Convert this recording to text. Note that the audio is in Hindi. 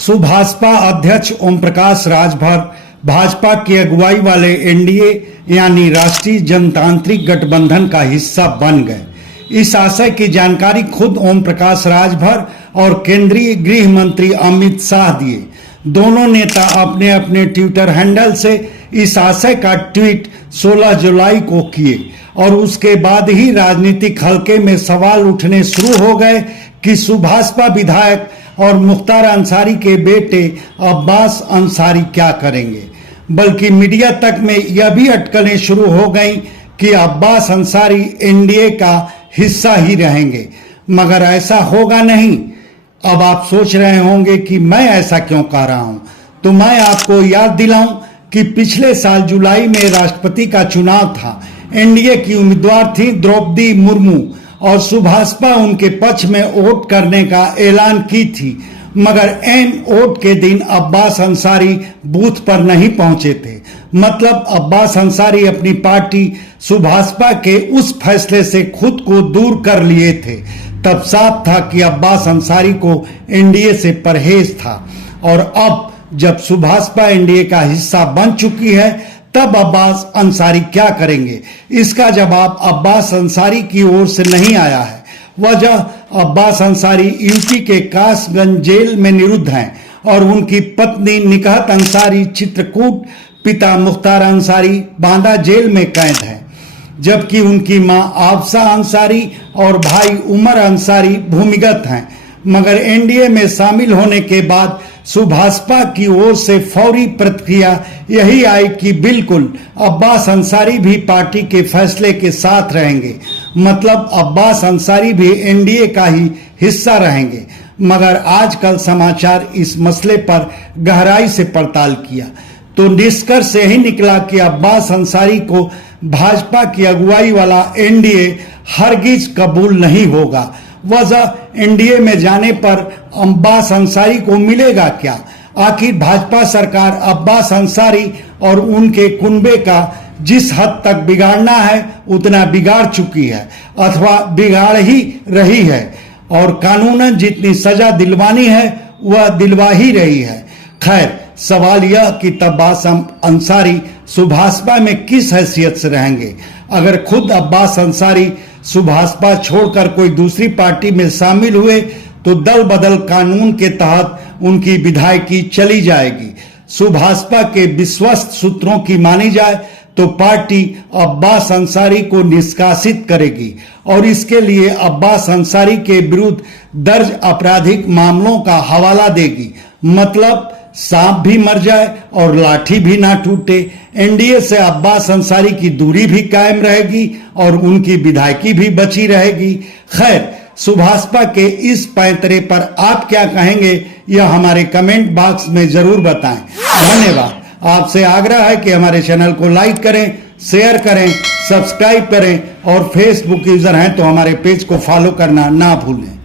सुभाषपा अध्यक्ष ओम प्रकाश राजभर भाजपा की अगुवाई वाले एनडीए यानी राष्ट्रीय जनतांत्रिक गठबंधन का हिस्सा बन गए। इस आशय की जानकारी खुद ओम प्रकाश राजभर और केंद्रीय गृह मंत्री अमित शाह दिए। दोनों नेता अपने अपने ट्विटर हैंडल से इस आशय का ट्वीट 16 जुलाई को किए और उसके बाद ही राजनीतिक हलके में सवाल उठने शुरू हो गए कि सुभाषपा विधायक और मुख्तार अंसारी के बेटे अब्बास अंसारी क्या करेंगे। बल्कि मीडिया तक में यह भी अटकलें शुरू हो गईं कि अब्बास अंसारी एनडीए का हिस्सा ही रहेंगे, मगर ऐसा होगा नहीं। अब आप सोच रहे होंगे कि मैं ऐसा क्यों कह रहा हूं, तो मैं आपको याद दिलाऊं कि पिछले साल जुलाई में राष्ट्रपति का चुनाव था। एनडीए की उम्मीदवार थी द्रौपदी मुर्मू और सुभाषपा उनके पक्ष में वोट करने का ऐलान की थी, मगर एन वोट के दिन अब्बास अंसारी बूथ पर नहीं पहुंचे थे। मतलब अब्बास अंसारी अपनी पार्टी सुभाषपा के उस फैसले से खुद को दूर कर लिए थे। तब साफ था कि अब्बास अंसारी को एनडीए से परहेज था और अब जब सुभाषपा एनडीए का हिस्सा बन चुकी है तब अब्बास अंसारी क्या करेंगे, इसका जवाब अब्बास अंसारी की ओर से नहीं आया है। वजह अब्बास अंसारी यूपी के कासगंज जेल में निरुद्ध हैं और उनकी पत्नी निकहत अंसारी चित्रकूट, पिता मुख्तार अंसारी बांदा जेल में कैद हैं, जबकि उनकी मां आफसा अंसारी और भाई उमर अंसारी भूमिगत हैं। मगर एनडीए में शामिल होने के बाद सुभाषपा की ओर से फौरी प्रतिक्रिया यही आई कि बिल्कुल अब्बास अंसारी भी पार्टी के फैसले के साथ रहेंगे। मतलब अब्बास अंसारी भी एनडीए का ही हिस्सा रहेंगे। मगर आजकल समाचार इस मसले पर गहराई से पड़ताल किया तो निष्कर्ष यही निकला कि अब्बास अंसारी को भाजपा की अगुवाई वाला एनडीए हरगिज कबूल नहीं होगा। वजह एनडीए में जाने पर अब्बास अंसारी को मिलेगा क्या? आखिर भाजपा सरकार अब्बास अंसारी और उनके कुनबे का जिस हद तक बिगाड़ना है उतना बिगाड़ चुकी है अथवा बिगाड़ ही रही है और कानूनन जितनी सजा दिलवानी है वह दिलवा ही रही है। खैर, सवाल यह कि अब्बास अंसारी सुभाषपा में किस हैसियत से रहेंगे। अगर खुद अब्बास अंसारी सुभाषपा छोड़कर कोई दूसरी पार्टी में शामिल हुए तो दल बदल कानून के तहत उनकी विधायकी चली जाएगी। सुभाषपा के विश्वस्त सूत्रों की मानी जाए तो पार्टी अब्बास अंसारी को निष्कासित करेगी और इसके लिए अब्बास अंसारी के विरुद्ध दर्ज आपराधिक मामलों का हवाला देगी। मतलब सांप भी मर जाए और लाठी भी ना टूटे। एनडीए से अब्बास अंसारी की दूरी भी कायम रहेगी और उनकी विधायकी भी बची रहेगी। खैर, सुभाषपा के इस पैंतरे पर आप क्या कहेंगे, यह हमारे कमेंट बॉक्स में जरूर बताएं। धन्यवाद। आपसे आग्रह है कि हमारे चैनल को लाइक करें, शेयर करें, सब्सक्राइब करें और फेसबुक यूजर हैं तो हमारे पेज को फॉलो करना ना भूलें।